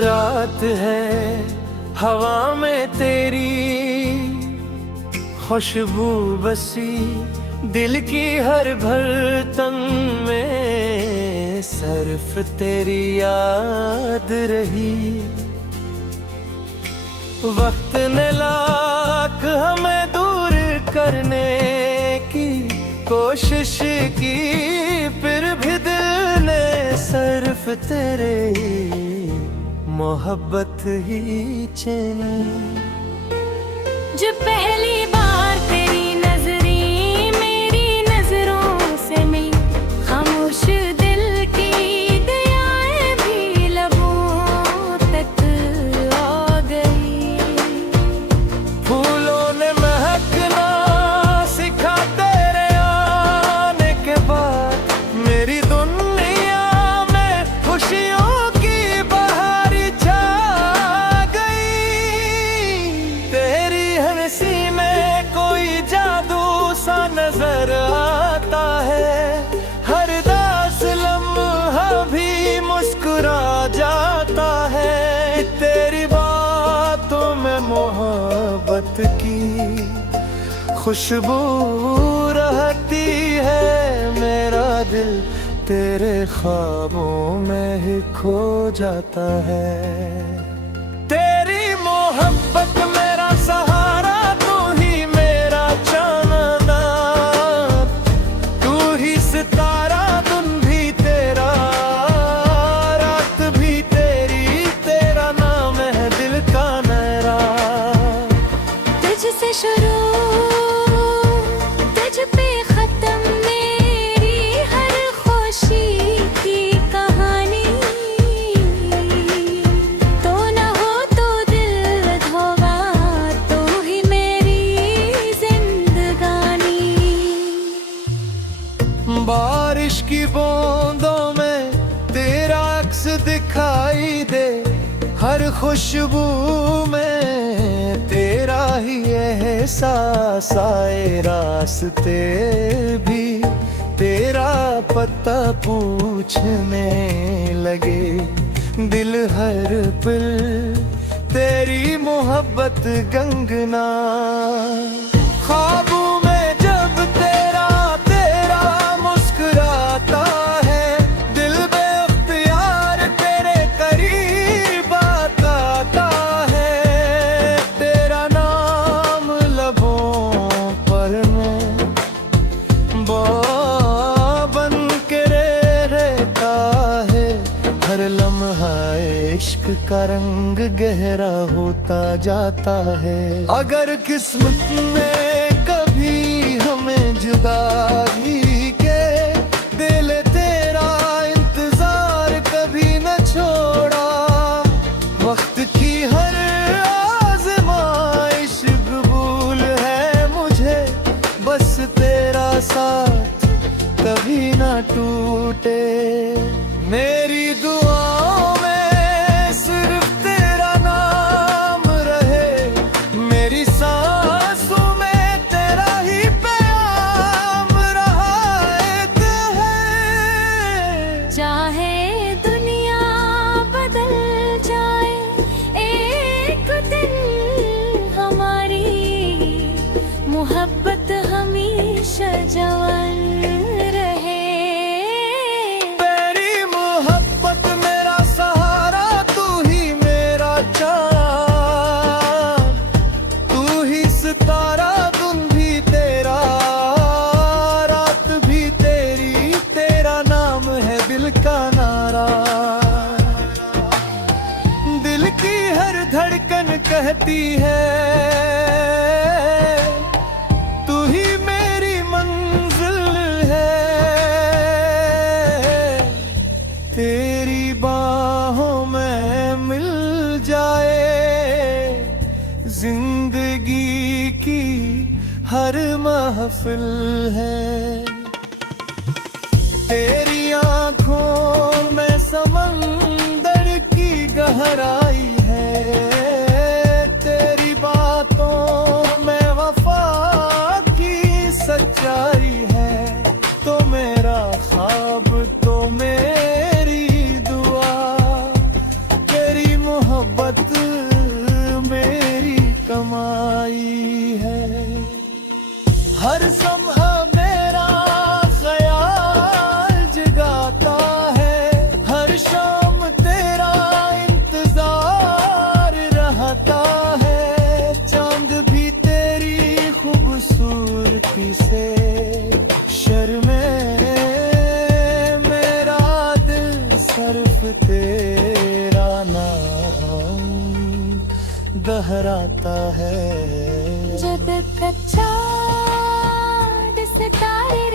रात है, हवा में तेरी खुशबू बसी, दिल की हर धड़कन में सिर्फ तेरी याद रही। वक्त ने लाख हमें दूर करने की कोशिश की, फिर भी दिल ने सिर्फ तेरे मोहब्बत ही चुनी। जब पहली बार तेरी नजरें मेरी नजरों से मिली, खामोश दिल की दुआएं भी लबों तक आ गई। फूलों ने महकना सिखा तेरे आने के बाद, मेरी दुनिया में खुशियों की बहार छा गई। तेरी हंसी में कोई जादू सा नजर आता है, हर दास लम्हा भी मुस्कुरा जाता है। तेरी बातों में मोहब्बत की खुशबू रहती है, मेरा दिल तेरे ख्वाबों में ही खो जाता है। तेरी मोहब्बत मेरा सहारा, तू ही मेरा चांदना, तू ही सितारा, दिन भी तेरा, रात भी तेरी, तेरा नाम है दिल का मेरा। तुझसे शुरू तुझ पे खत्म, मेरी हर खुशी की कहानी। तो न हो तो दिल धोगा, तू ही मेरी जिंदगानी। बारिश की बूंदों में तेरा अक्स दिखाई दे, हर खुशबू में तेरा ही एहसास आए। रास्ते भी तेरा पता पूछने लगे, दिल हर पल तेरी मोहब्बत गंगना। ख्वाबों में जब तेरा तेरा मुस्कुराता है, दिल बेख्तियार तेरे करीब आता है। तेरा नाम लबों पर में बन के रहता है, हर लम्हा इश्क का रंग गहरा होता जाता है। अगर किस्मत में कभी हमें जुदाई के, दिल तेरा इंतजार कभी न छोड़ा। वक्त की हर आज़माइश कबूल है मुझे, बस तेरा साथ कभी ना टूटे। मेरी दुआओं में सिर्फ तेरा नाम रहे, मेरी सांसों में तेरा ही प्याम रहायत है। चाहे दुनिया बदल जाए एक दिन, हमारी मोहब्बत हमेशा जवान रहे। तेरी मोहब्बत मेरा सहारा, तू ही मेरा चाँद, तू ही सितारा, दिन भी तेरा, रात भी तेरी, तेरा नाम है दिल का नारा। दिल की हर धड़कन कहती है, तू ही मेरी मंजिल है। तेरी बाहों में मिल जाए जिंदगी की हर महफिल है। तेरी आंखों में समंदर की गहराई है, तेरी बातों में वफा की सच्चाई है। तो मेरा ख्वाब, तो मेरी दुआ, तेरी तेरा नाम दोहराता है। जब तक चाँद सितारे